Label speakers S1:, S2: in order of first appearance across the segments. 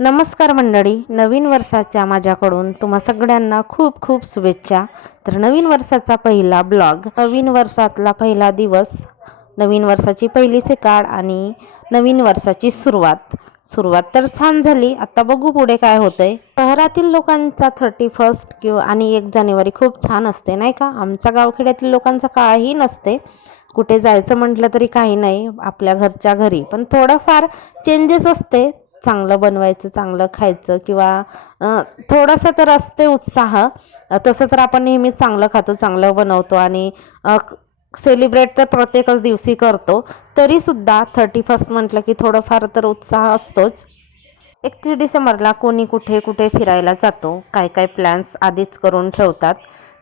S1: नमस्कार मंडळी नवीन वर्षाच्या माझ्याकडून तुम्हा सगळ्यांना खूप खूप शुभेच्छा. तर नवीन वर्षाचा पहिला ब्लॉग नवीन वर्षातला पहिला दिवस नवीन वर्षाची पहिली सकाळ आणि नवीन वर्षाची सुरुवात. सुरुवात तर छान झाली आता बघू पुढे काय होतंय. शहरातील लोकांचा थर्टी फर्स्ट किंवा आणि एक जानेवारी खूप छान असते नाही का? आमच्या गावखेड्यातील लोकांचा काळही नसते. कुठे जायचं म्हटलं तरी काही नाही आपल्या घरच्या घरी. पण थोडंफार चेंजेस असते. चांगलं बनवायचं चांगलं खायचं किंवा थोडासा तर असते उत्साह. तसं तर आपण नेहमीच चांगलं खातो चांगलं बनवतो आणि सेलिब्रेट तर प्रत्येकच दिवशी करतो. तरीसुद्धा थर्टी फर्स्ट म्हटलं की थोडंफार तर उत्साह असतोच. एकतीस डिसेंबरला कोणी कुठे कुठे फिरायला जातो काय काय प्लॅन्स आधीच करून ठेवतात.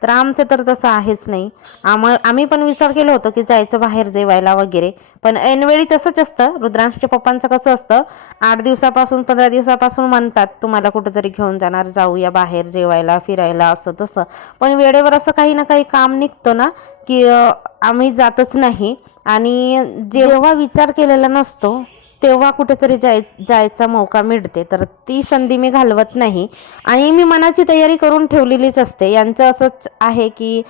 S1: तर आमचं तर तसं आहेच नाही. आम आम्ही पण विचार केलं होतं की जायचं बाहेर जेवायला वगैरे. पण ऐनवेळी तसंच असतं. रुद्रांशच्या पप्पांचं कसं असतं? आठ दिवसापासून पंधरा दिवसापासून म्हणतात तुम्हाला कुठंतरी घेऊन जाणार जाऊया बाहेर जेवायला फिरायला असं तसं. पण वेळेवर असं काही ना काही काम निघतं ना की आम्ही जातच नाही. आणि जेव्हा विचार केलेला नसतो तेव्हा कुठेतरी जाय जायचा मौका मिळते. तर ती संधी मी घालवत नाही. आणि मी मनाची तयारी करून ठेवलेलीच असते. यांचं असंच आहे की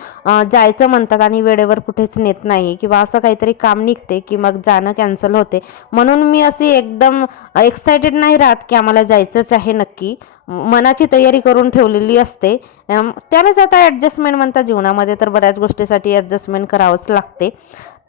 S1: जायचं म्हणतात आणि वेळेवर कुठेच नेत नाही किंवा असं काहीतरी काम निघते की मग जाणं कॅन्सल होते. म्हणून मी अशी एकदम एक्सायटेड नाही राहत की आम्हाला जायचंच आहे नक्की. मनाची तयारी करून ठेवलेली असते. त्यालाच आता ॲडजस्टमेंट म्हणतात जीवनामध्ये. तर बऱ्याच गोष्टीसाठी ॲडजस्टमेंट करावंच लागते.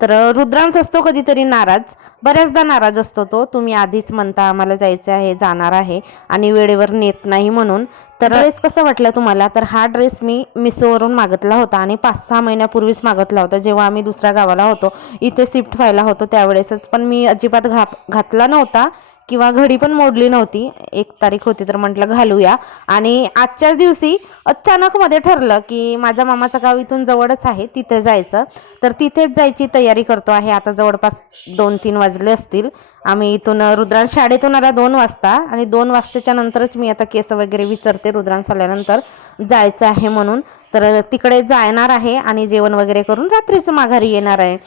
S1: तर रुद्रांश असतो कधीतरी नाराज. बऱ्याचदा नाराज असतो तो. तुम्ही आधीच म्हणता आम्हाला जायचं आहे जाणार आहे आणि वेळेवर नेत नाही म्हणून. तर ड्रेस कसं वाटलं तुम्हाला? तर हा ड्रेस मी मिसोवरून मागितला होता आणि पाच सहा महिन्यापूर्वीच मागितला होता. जेव्हा आम्ही दुसऱ्या गावाला होतो इथे शिफ्ट व्हायला होतो त्यावेळेसच. पण मी अजिबात घा घातला नव्हता किंवा घडी पण मोडली नव्हती. एक तारीख होती तर म्हटलं घालूया. आणि आजच्याच दिवसी अचानक मध्ये ठरलं की माझ्या मामाचं गाव इथून जवळच आहे तिथे जायचं. तर तिथेच जायची तयारी करतो आहे. आता जवळपास दोन तीन वाजले असतील. आम्ही इथून रुद्रांश शाळेतून आला दोन वाजता. आणि दोन वाजताच्या नंतरच मी आता केस वगैरे विचारते रुद्रांश आल्यानंतर जायचं आहे म्हणून. तर तिकडे जाणार आहे आणि जेवण वगैरे करून रात्रीचं माघारी येणार आहे.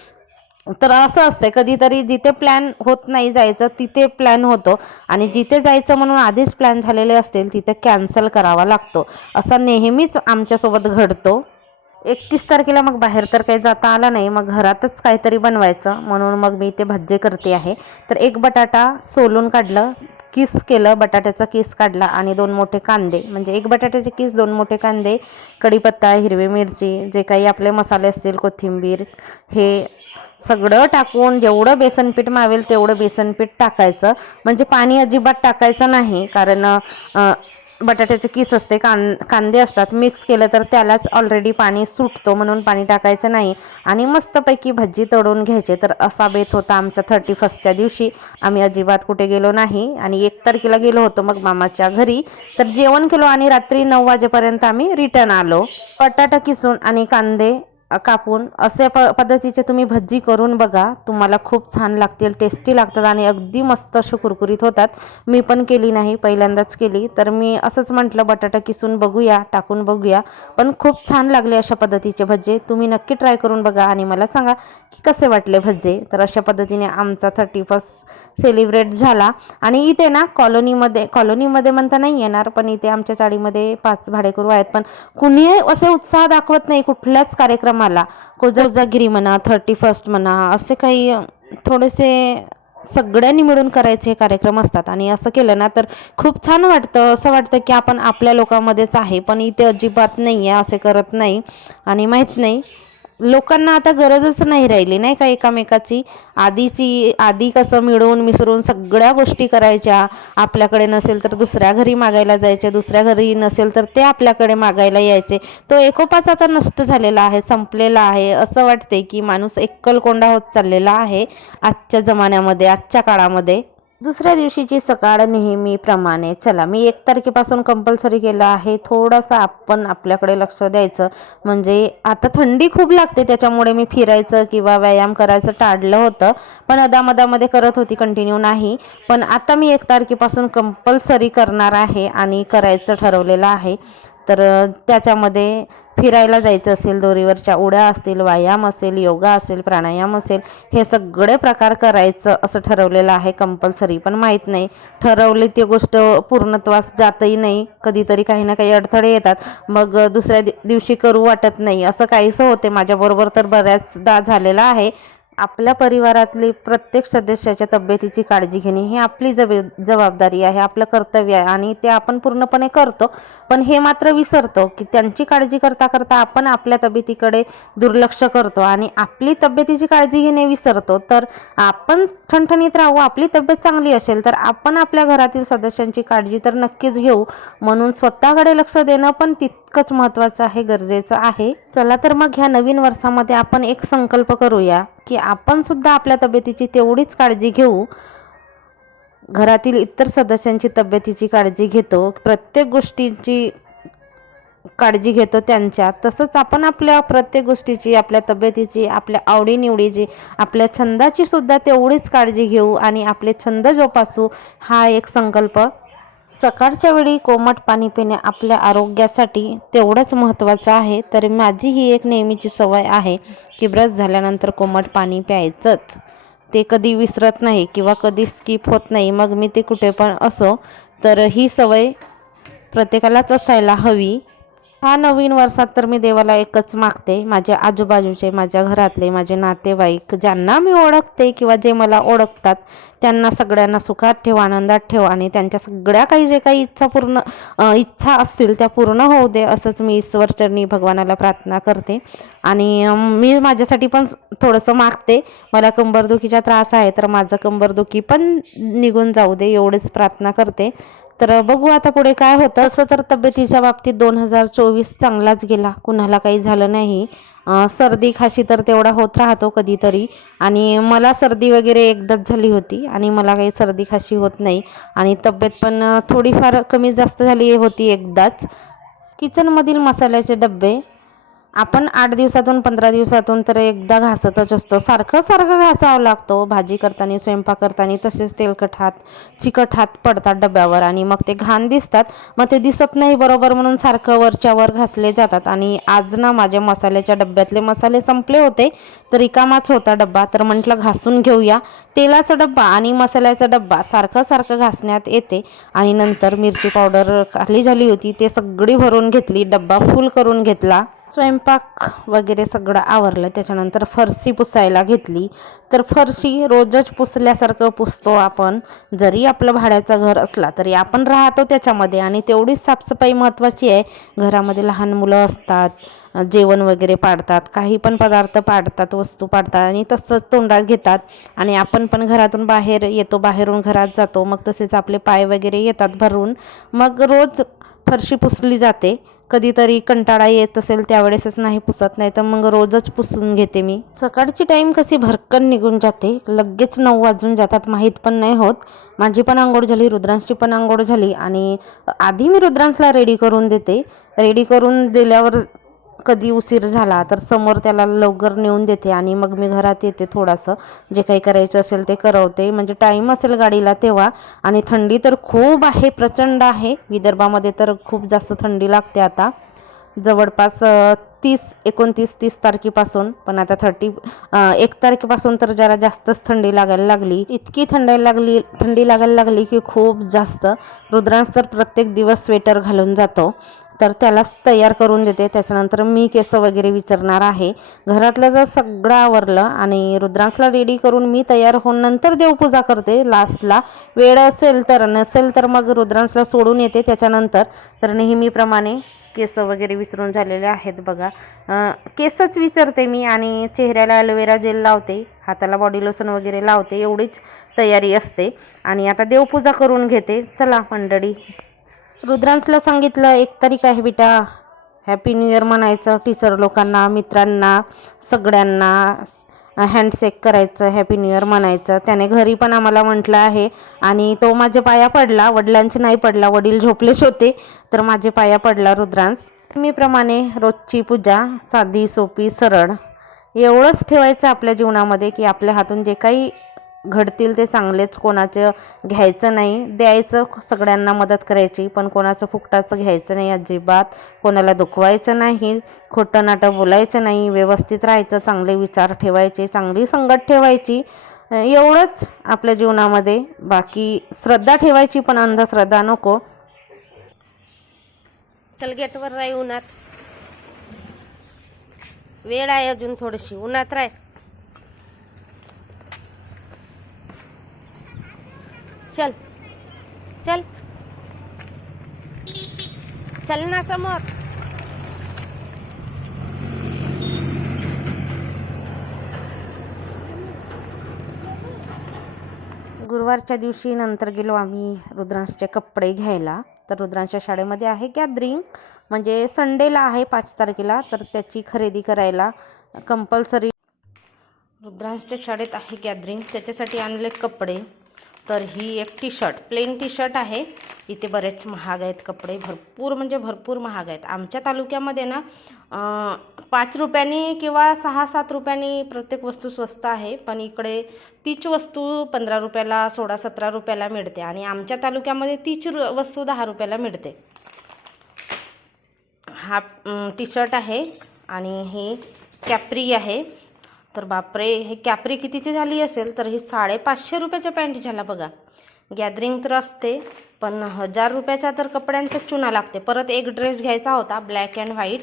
S1: तर असं असतंय कधीतरी जिथे प्लॅन होत नाही जायचं तिथे प्लॅन होतो. आणि जिथे जायचं म्हणून आधीच प्लॅन झालेले असतील तिथे कॅन्सल करावा लागतो. असा नेहमीच आमच्यासोबत घडतो. एकतीस तारखेला मग बाहेर तर काही जाता आला नाही मग घरातच काहीतरी बनवायचं. म्हणून मग मी ते भज्जे करते आहे. तर एक बटाटा सोलून काढलं किस केलं बटाट्याचा किस काढला आणि दोन मोठे कांदे. म्हणजे एक बटाट्याचे किस दोन मोठे कांदे कढीपत्ता हिरवी मिरची जे काही आपले मसाले असतील कोथिंबीर हे सगळं टाकून जेवढं बेसनपीठ मावेल तेवढं बेसनपीठ टाकायचं. म्हणजे पाणी अजिबात टाकायचं नाही कारण बटाट्याचे किस असते कां कांदे असतात मिक्स केलं तर त्यालाच ऑलरेडी पाणी सुटतो म्हणून पाणी टाकायचं नाही. आणि मस्तपैकी भजी तळून घ्यायचे. तर असा बेत होता आमच्या थर्टी फर्स्टच्या दिवशी. आम्ही अजिबात कुठे गेलो नाही. आणि एक तारखेला गेलो होतो मग मामाच्या घरी. तर जेवण केलो आणि रात्री नऊ वाजेपर्यंत आम्ही रिटर्न आलो. बटाटा किसून आणि कांदे कापून अशा प पद्धतीचे तुम्ही भज्जी करून बघा. तुम्हाला खूप छान लागतील टेस्टी लागतात आणि अगदी मस्त असे कुरकुरीत होतात. मी पण केली नाही पहिल्यांदाच केली. तर मी असंच म्हटलं बटाटा किसून बघूया टाकून बघूया. पण खूप छान लागले अशा पद्धतीचे भज्जे. तुम्ही नक्की ट्राय करून बघा आणि मला सांगा की कसे वाटले भज्जे? तर अशा पद्धतीने आमचा थर्टी फर्स्ट सेलिब्रेट झाला. आणि इथे ना कॉलनीमध्ये कॉलनीमध्ये म्हणता नाही येणार पण इथे आमच्या चाळीमध्ये पाच भाडेकरू आहेत. पण कुणी असे उत्साह दाखवत नाही कुठल्याच कार्यक्रम मला. कोजागिरी म्हणा थर्टी फर्स्ट म्हणा असे काही थोडेसे सगळ्यांनी मिळून करायचे कार्यक्रम असतात. आणि असं केलं ना तर खूप छान वाटतं असं वाटतं की आपण आपल्या लोकांमध्येच आहे पण इथे अजिबात नाही आहे असे करत नाही. आणि माहीत नाही लोकांना आता गरजच नाही राहिली नाही का एकामेकाची? आधीची आधी कसं मिळून मिसळून सगळ्या गोष्टी करायच्या. आपल्याकडे नसेल तर दुसऱ्या घरी मागायला जायचे दुसऱ्या घरी नसेल तर ते आपल्याकडे मागायला यायचे. तो एकोपाच आता नष्ट झालेला आहे संपलेला आहे. असं वाटते की माणूस एकलकोंडा होत चाललेला आहे आजच्या जमान्यामध्ये आजच्या काळामध्ये. दुसऱ्या दिवशीची सकाळ नेहमीप्रमाणे. चला मी एक तारखेपासून कंपल्सरी केलं आहे. थोडंसं आपण आपल्याकडे लक्ष द्यायचं. म्हणजे आता थंडी खूप लागते त्याच्यामुळे मी फिरायचं किंवा व्यायाम करायचं टाळलं होतं. पण अदामदामध्ये करत होती कंटिन्यू नाही. पण आता मी एक तारखेपासून कंपल्सरी करणार आहे आणि करायचं ठरवलेलं आहे. तर त्याच्यामध्ये फिरायला जायचं असेल दोरीवरच्या उड्या असतील व्यायाम असेल योगा असेल प्राणायाम असेल हे सगळे प्रकार करायचं असं ठरवलेलं आहे कंपल्सरी. पण माहीत नाही ठरवली ती गोष्ट पूर्णत्वास जातही नाही. कधीतरी काही ना काही अडथळे येतात. मग दुसऱ्या दि- दिवशी करू वाटत नाही. असं काहीसं होते माझ्याबरोबर तर बऱ्याचदा झालेलं आहे. आपल्या परिवारातली प्रत्येक सदस्याच्या तब्येतीची काळजी घेणे ही आपली जबे जबाबदारी आहे आपलं कर्तव्य आहे आणि ते आपण पूर्णपणे करतो. पण हे मात्र विसरतो की त्यांची काळजी करता करता आपण आपल्या तब्येतीकडे दुर्लक्ष करतो आणि आपली तब्येतीची काळजी घेणे विसरतो. तर आपण ठणठणीत राहू आपली तब्येत चांगली असेल तर आपण आपल्या घरातील सदस्यांची काळजी तर नक्कीच घेऊ. म्हणून स्वतःकडे लक्ष देणं पण तितकंच महत्त्वाचं आहे गरजेचं आहे. चला तर मग ह्या नवीन वर्षामध्ये आपण एक संकल्प करूया. की आपण सुद्धा आपल्या तब्येतीची तेवढीच काळजी घेऊ. घरातील इतर सदस्यांची तब्येतीची काळजी घेतो. प्रत्येक गोष्टीची काळजी घेतो त्यांच्या. तसंच आपण आपल्या प्रत्येक गोष्टीची आपल्या तब्येतीची आपल्या आवडीनिवडीची आपल्या छंदाची सुद्धा तेवढीच काळजी घेऊ आणि आपले छंद जोपासू. हा एक संकल्प सकाळच्या वेळी कोमट पाणी पिणे आपल्या आरोग्यासाठी तेवढंच महत्त्वाचं आहे. तर माझी ही एक नेहमीची सवय आहे की ब्रश झाल्यानंतर कोमट पाणी प्यायचंच. ते कधी विसरत नाही किंवा कधी स्किप होत नाही. मग मी ते कुठे पण असो तर ही सवय प्रत्येकालाच असायला हवी. हा नवीन वर्षात तर मी देवाला एकच मागते. माझ्या आजूबाजूचे माझ्या घरातले माझे नातेवाईक ज्यांना मी ओळखते किंवा जे मला ओळखतात त्यांना सगळ्यांना सुखात ठेव आनंदात ठेव आणि त्यांच्या सगळ्या काही जे काही इच्छा पूर्ण इच्छा असतील त्या पूर्ण होऊ दे असंच मी ईश्वरचरणी भगवानाला प्रार्थना करते. आणि मी माझ्यासाठी पण थोडंसं मागते. मला कंबरदुखीचा त्रास आहे तर माझं कंबरदुखी पण निघून जाऊ दे एवढीच प्रार्थना करते. तर बघू आता पुढे काय होतं. असं तर तब्येतीच्या बाबतीत दोन हजार चोवीस चांगलाच गेला. कुणाला काही झालं नाही. सर्दी खाशी तर तेवढा होत राहतो कधीतरी. आणि मला सर्दी वगैरे एकदाच झाली होती. आणि मला काही सर्दी खाशी होत नाही. आणि तब्येत पण थोडीफार कमी जास्त झाली होती एकदाच. किचनमधील मसाल्याचे डबे आपण आठ दिवसातून पंधरा दिवसातून तर एकदा घासतच असतो. सारखं सारखं घासावं लागतो. भाजी करताना स्वयंपाक करताना तसेच तेलकट हात चिकट हात पडतात डब्यावर आणि मग ते घाण दिसतात. मग ते दिसत नाही बरोबर म्हणून सारखं वरच्या वर घासले जातात. आणि आज ना माझ्या मसाल्याच्या डब्यातले मसाले संपले होते तर रिकामाच होता डब्बा. तर म्हटलं घासून घेऊया. तेलाचा डब्बा आणि मसाल्याचा डब्बा सारखं सारखं घासण्यात येते. आणि नंतर मिरची पावडर खाली झाली होती. ते सगळी भरून घेतली. डब्बा फुल करून घेतला. स्वयंपाक वगैरे सगळं आवरलं त्याच्यानंतर फरशी पुसायला घेतली. तर फरशी रोजच पुसल्यासारखं पुसतो आपण. जरी आपलं भाड्याचं घर असला तरी आपण राहतो त्याच्यामध्ये आणि तेवढीच साफसफाई महत्त्वाची आहे. घरामध्ये लहान मुलं असतात जेवण वगैरे पाडतात काही पण पदार्थ पाडतात वस्तू पाडतात आणि तसंच तोंडात घेतात. आणि आपण पण घरातून बाहेर येतो बाहेरून घरात जातो मग तसेच आपले पाय वगैरे येतात भरून. मग रोज फरशी पुसली जाते. कधीतरी कंटाळा येत असेल त्यावेळेसच नाही पुसत नाही तर मग रोजच पुसून घेते मी. सकाळची टाईम कशी भरकन निघून जाते? लगेच नऊ वाजून जातात माहीत पण नाही होत. माझी पण आंघोळ झाली रुद्रांशची पण आंघोळ झाली आणि आधी मी रुद्रांशला रेडी करून देते. रेडी करून दिल्यावर कधी उशीर झाला तर समोर त्याला लवकर नेऊन देते आणि मग मी घरात येते थोडंसं. जे काही करायचं असेल ते करवते. म्हणजे टाईम असेल गाडीला तेव्हा. आणि थंडी तर खूप आहे प्रचंड आहे. विदर्भामध्ये तर खूप जास्त थंडी लागते आता. जवळपास तीस एकोणतीस तीस तारखेपासून. पण आता थर्टी एक तारखेपासून तर जरा जास्तच थंडी लागायला लागली. इतकी थंडी लागली थंडी लागायला लागली की खूप जास्त. रुद्रांश तर प्रत्येक दिवस स्वेटर घालून जातो. तर त्यालाच तयार करून देते. त्याच्यानंतर मी केस वगैरे विचारणार आहे. घरातलं जर सगळं आवरलं आणि रुद्रांशला रेडी करून मी तयार होऊन नंतर देवपूजा करते लास्टला वेळ असेल तर नसेल तर मग रुद्रांशला सोडून येते. त्याच्यानंतर तर नेहमीप्रमाणे केस वगैरे विसरून झालेले आहेत बघा. केसच विसरते मी आणि चेहऱ्याला ॲलोवेरा जेल लावते हाताला बॉडी लोशन वगैरे लावते एवढीच तयारी असते. आणि आता देवपूजा करून घेते. चला मंडळी रुद्रांशला सांगितलं एक तारीख आहे बेटा. हॅपी न्यू इयर म्हणायचं. टीचर लोकांना मित्रांना सगळ्यांना हँडसेक करायचं. हॅपी न्यू इयर म्हणायचं. त्याने घरी पण आम्हाला म्हटलं आहे. आणि तो माझ्या पाया पडला. वडिलांचे नाही पडला. वडील झोपलेच होते. तर माझे पाया पडला रुद्रांश. मी रोजची पूजा साधी सोपी सरळ. एवढंच ठेवायचं आपल्या जीवनामध्ये की आपल्या हातून जे काही घडतील ते चांगलेच कोणाचं घ्यायचं नाही द्यायचं सगळ्यांना मदत करायची पण कोणाचं फुकटाचं घ्यायचं नाही अजिबात कोणाला दुखवायचं नाही खोटं नाटं बोलायचं नाही व्यवस्थित राहायचं चांगले विचार ठेवायचे चांगली संगत ठेवायची एवढंच आपल्या जीवनामध्ये. बाकी श्रद्धा ठेवायची पण अंधश्रद्धा नको.
S2: चल गेटवर राही उन्हात. वेळ आहे अजून थोडीशी. उन्हात राह. चल. चल. चल ना समोर.
S1: गुरुवारच्या दिवशी नंतर गेलो आम्ही रुद्रांशचे कपडे घ्यायला. तर रुद्रांच्या शाळेमध्ये आहे गॅदरिंग म्हणजे संडेला आहे पाच तारखेला. तर त्याची खरेदी करायला कंपल्सरी रुद्रांशच्या शाळेत आहे गॅदरिंग त्याच्यासाठी आणले कपडे. तर ही एक T shirt plain T shirt आहे. इथे बरेच महाग आहेत कपडे भरपूर म्हणजे भरपूर महाग आहेत. आमच्या तालुक्यामध्ये ना पाच रुपयांनी किंवा सहा सात रुपयांनी प्रत्येक वस्तू स्वस्त आहे. पण इकडे तीच वस्तू पंधरा रुपयाला सोळा सतरा रुपयाला मिळते आणि आमच्या तालुक्यामध्ये तीच रु- वस्तू दहा रुपयाला मिळते. हा टी शर्ट आहे आणि ही कॅप्री आहे. तर बापरे हे कॅपरी कितीची झाली असेल तर ही साडेपाचशे रुपयाच्या पॅन्ट झाला बघा. गॅदरिंग तर असते पण हजार रुपयाच्या तर कपड्यांचा चुना लागते. परत एक ड्रेस घ्यायचा होता black and white.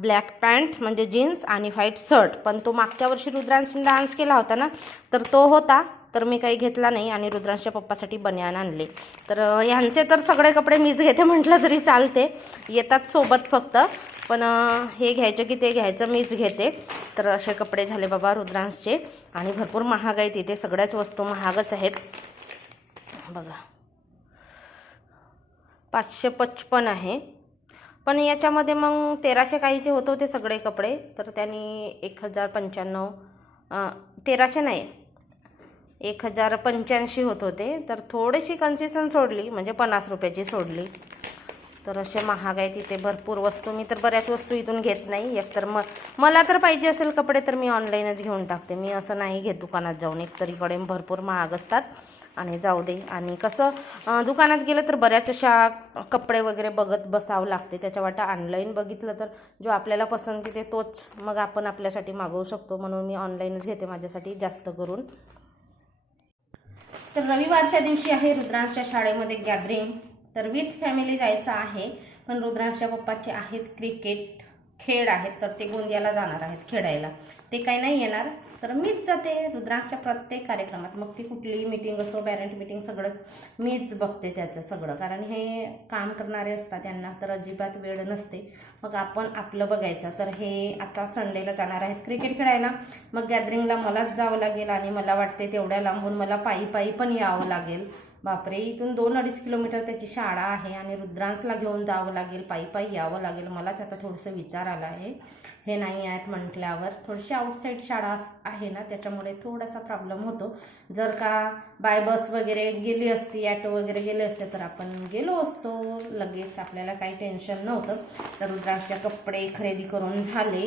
S1: Black pant म्हणजे जीन्स आणि व्हाईट शर्ट. पण तो मागच्या वर्षी रुद्रांशने डान्स केला होता ना तर तो होता. तर मी काही घेतला नाही आणि रुद्रांशच्या पप्पासाठी बनियान आणले. तर ह्यांचे तर सगळे कपडे मीच घेते म्हटलं तरी चालते. येतात सोबत फक्त. पण हे घ्यायचं की ते घ्यायचं मीच घेते. तर असे कपडे झाले बाबा रुद्रांशचे. आणि भरपूर महाग आहेत इथे. सगळ्याच वस्तू महागच आहेत. बघा. पाचशे पचपन आहे. पण याच्यामध्ये मग तेराशे काहीचे होते होते सगळे कपडे. तर त्यांनी एक हजार पंच्याण्णव तेराशे नाही. एक हजार पंच्याऐंशी होत होते. तर थोडीशी कन्सेशन सोडली म्हणजे पन्नास रुपयाची सोडली. तर असे महाग आहे तिथे भरपूर वस्तू. मी तर बऱ्याच वस्तू इथून घेत नाही. एक तर म मला तर पाहिजे असेल कपडे तर मी ऑनलाईनच घेऊन टाकते. मी असं नाही घेत दुकानात जाऊन. एकतरीकडे इकडे भरपूर महाग असतात आणि जाऊ दे. आणि कसं दुकानात गेलं तर बऱ्याच अशा कपडे वगैरे बघत बसावं लागते. त्याच्या वाटा ऑनलाईन बघितलं तर जो आपल्याला पसंत येते तोच मग आपण आपल्यासाठी मागवू शकतो. म्हणून मी ऑनलाईनच घेते माझ्यासाठी जास्त करून. तर रविवारच्या दिवशी आहे रुद्रांशच्या शाळेमध्ये गॅदरिंग. तर विथ फॅमिली जायचं आहे पण रुद्रांशच्या पप्पाचे आहेत क्रिकेट. खेळ आहेत तर ते गोंदियाला जाणार आहेत खेळायला ते काही नाही येणार तर मीच जाते. रुद्रांशच्या प्रत्येक कार्यक्रमात. मग ती कुठलीही मिटिंग असो पॅरेंट मिटिंग सगळं मीच बघते त्याचं सगळं. कारण हे काम करणारे असतात त्यांना तर अजिबात वेळ नसते. मग आपण आपलं बघायचं. तर हे आता संडेला जाणार आहेत क्रिकेट खेळायला. मग गॅदरिंगला मलाच जावं लागेल आणि मला वाटते तेवढ्या लांबून मला पायी पायी पण यावं लागेल. बापरे इथून दोन अडीच किलोमीटर त्याची शाळा आहे आणि रुद्रांसला घेऊन जावं लागेल पायी पायी यावं लागेल. मलाच आता थोडंसं विचार आला आहे. हे नाही आहेत म्हटल्यावर थोडीशी आउटसाईड शाळा आहे ना त्याच्यामुळे थोडासा प्रॉब्लेम होतो. जर का बाय बस वगैरे गेली असती ॲटो वगैरे गेले असते तर आपण गेलो असतो. लगेच आपल्याला काही टेन्शन नव्हतं. तर रुद्रांशच्या कपडे खरेदी करून झाले.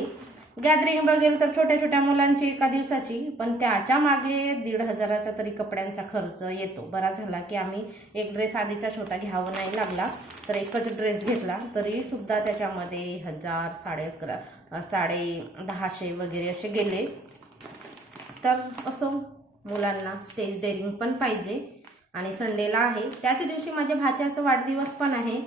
S1: गॅदरिंग बघेल तर छोट्या छोट्या मुलांची एका दिवसाची पण त्याच्यामागे दीड हजाराचा तरी कपड्यांचा खर्च येतो. बरा झाला की आम्ही एक ड्रेस आधीचा छोटा घ्यावा नाही लागला तर एकच ड्रेस घेतला तरी सुद्धा त्याच्यामध्ये हजार साडे अकरा साडे दहाशे वगैरे असे गेले. तर असं मुलांना स्टेज डेअरिंग पण पाहिजे. आणि संडेला आहे. त्याच दिवशी माझ्या भाच्याचा वाढदिवस पण आहे.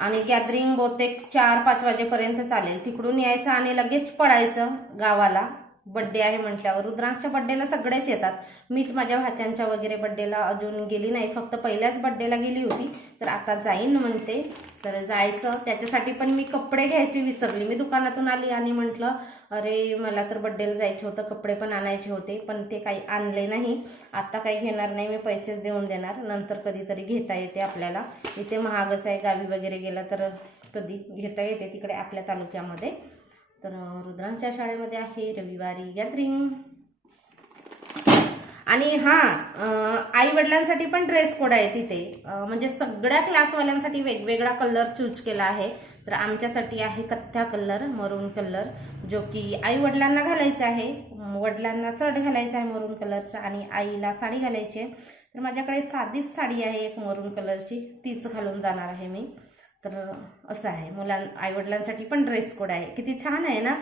S1: आणि गॅदरिंग बहुतेक चार पाच वाजेपर्यंत चालेल. तिकडून यायचं आणि लगेच पडायचं गावाला. बड्डे आहे म्हटल्यावर. रुद्रांशच्या बड्डेला सगळेच येतात. मीच माझ्या भाच्यांच्या वगैरे बड्डेला अजून गेली नाही. फक्त पहिल्याच बड्डेला गेली होती. तर आता जाईन म्हणते. तर जायचं. त्याच्यासाठी पण मी कपडे घ्यायचे विसरली. मी दुकानातून आली आणि म्हटलं अरे मला तर बड्डेला जायचे होतं. कपडे पण आणायचे होते पण ते काही आणले नाही. आता काही घेणार नाही. मी पैसेच देऊन देणार. नंतर कधीतरी घेता येते आपल्याला. इथे महागच आहे. गावी वगैरे गेलं तर कधी घेता येते तिकडे आपल्या तालुक्यामध्ये. तर रुद्रांच्या शाळेमध्ये आहे रविवारी गॅदरिंग. आणि हां आई वडिलांसाठी पण ड्रेस कोड आहे तिथे. म्हणजे सगळ्या क्लासवाल्यांसाठी वेगवेगळा कलर चूज केला आहे. तर आमच्यासाठी आहे कथ्या कलर मरून कलर जो की आई वडिलांना घालायचा आहे. वडिलांना शर्ट घालायचा आहे मरून कलरचा आणि आईला साडी घालायची आहे. तर माझ्याकडे साधीच साडी आहे एक मरून कलरची. तीच घालून जाणार आहे मी. तर असं आहे. मुलां आईवडिलांसाठी पण ड्रेस कोड आहे. किती छान आहे ना?